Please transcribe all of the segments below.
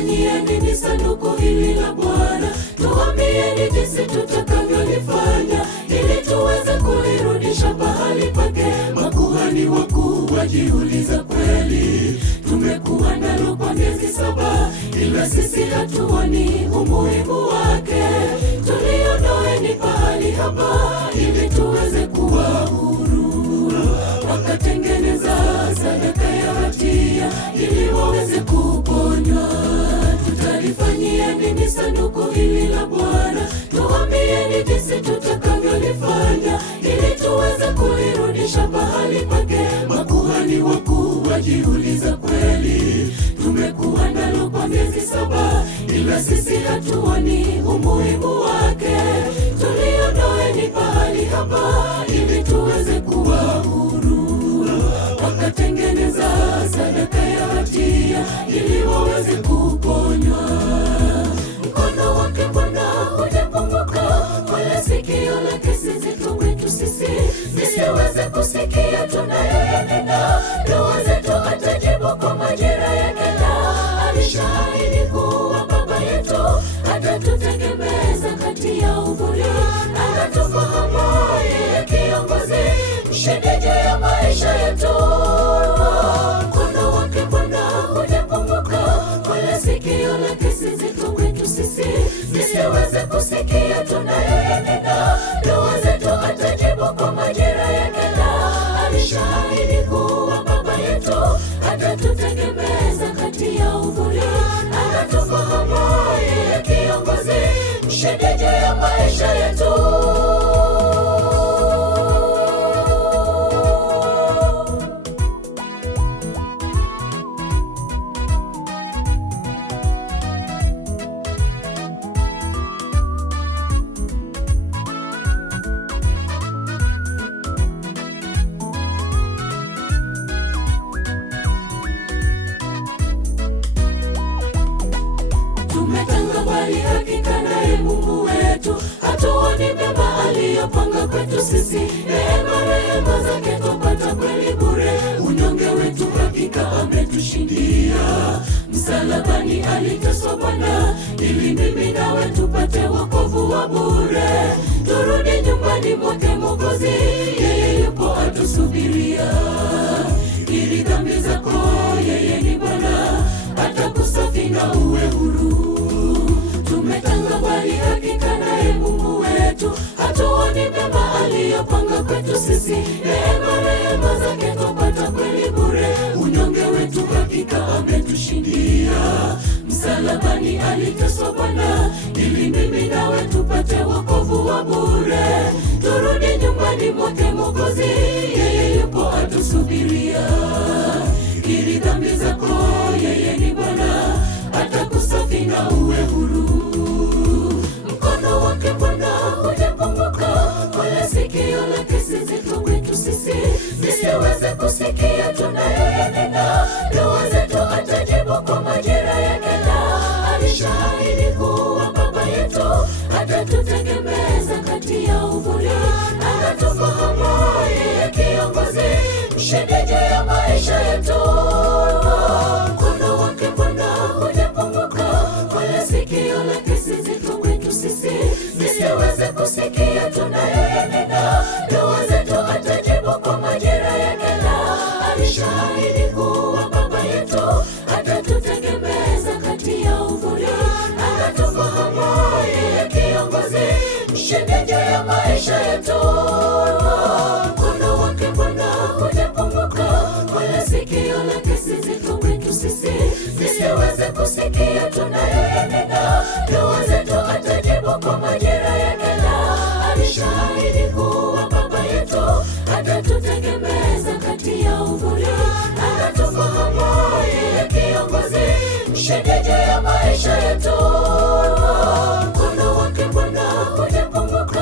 Tutalifanyia nini sanduku hili la Bwana? Tuambieni jinsi tutakavyolifanya ili tuweze kulirudisha pahali pake. Makuhani wakuu wajiuliza, kweli tumekuwa nalo kwa miezi 7, ila sisi hatuoni umuhimu wake. Tuliondoeni pahali hapa ili tuweze kuwa huru. Wakatengeneza sadaka ya hatia ili waweze kuponywa. Tutalifanyia nini sanduku hili la Bwana? Tuambieni jinsi tutakavyolifanya ili tuweze kulirudisha pahali pake. Makuhani wakuu wajiuliza, kweli tumekuwa nalo kwa miezi 7, ila sisi hatuoni umuhimu wake. Tuliondoeni pahali hapa ili tuweze kuwa huru. Wakatengeneza sadaka ya hatia ili waweze kuponywa. Mkono wake Bwana hujapunguka, wala sikio lake si zito kwetu sisi lisiweze kusikia tunayoyanena. Dua zetu atajibu kwa majira yake, na alishaahidi kuwa baba yetu. Atatutegemeza kati ya uvuli, anatufahamu yeye kiongozi, mshindi juu ya maisha yetu. Mkono wake Bwana hujapunguka, wala sikio lake si zito kwetu sisi lisiweze kusikia tunayoyanena. Dua zetu atajibu kwa majira yake, na alishaahidi kuwa baba yetu. Atatutegemeza kati ya uvuli, anatufahamu yeye kiongozi, mshindi juu ya maisha yetu. Tumetanga mbali hakika naye Mungu wetu, hatuoni mema aliyopanga kwetu sisi. Rehema zake tupata kweli bure, unyonge wetu hakika ametushindia. Msalabani aliteswa Bwana ili mimi nawe tupate wokovu wa bure. Turudi nyumbani mwake Mwokozi, yeye yupo atusubiria. Ili dhambi zako yeye ni Bwana, atakusafi na uwe huru. Tumetanga mbali hakika naye Mungu wetu, hatuoni mema aliyopanga kwetu sisi. Rehema zake tupata kweli bure, unyonge wetu hakika ametushindia. Msalabani aliteswa Bwana ili mimi nawe tupate wokovu wa bure. Turudi nyumbani mwake Mwokozi, yeye yupo atusubiria. Ili dhambi zako yeye ni Bwana, atakusafi na uwe huru. Mkono wake Bwana hujapunguka, wala sikio lake si zito kwetu sisi lisiweze kusikia tunayoyanena. Dua zetu atajibu kwa majira yake, na alishaahidi kuwa baba yetu. Atatutegemeza kati ya uvuli, anatufahamu yeye kiongozi, mshindi juu ya maisha yetu. Mkono wake Bwana hujapunguka, wala sikio lake si zito kwetu sisi lisiweze kusikia tunayoyanena. Dua zetu atajibu kwa majira yake, na alishaahidi kuwa baba yetu. Atatutegemeza kati ya uvuli, anatufahamu yeye kiongozi, mshindi juu ya maisha yetu. Mkono wake Bwana hujapunguka, wala sikio lake si zito kwetu sisi lisiweze kusikia tunayoyanena. Dua zetu atajibu kwa majira yake, na alishaahidi kuwa baba yetu. Atatutegemeza kati ya uvuli, anatufahamu yeye kiongozi, mshindi juu ya maisha yetu. Mkono wake Bwana hujapunguka,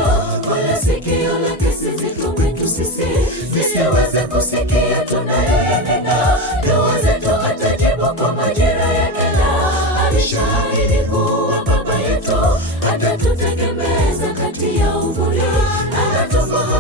wala sikio lake si zito kwetu sisi lisiweze kusikia tunayoyanena. Dua zetu atajibu kwa majira yake, na alishaahidi kuwa baba yetu. Atatutegemeza kati ya uvuli, anatufahamu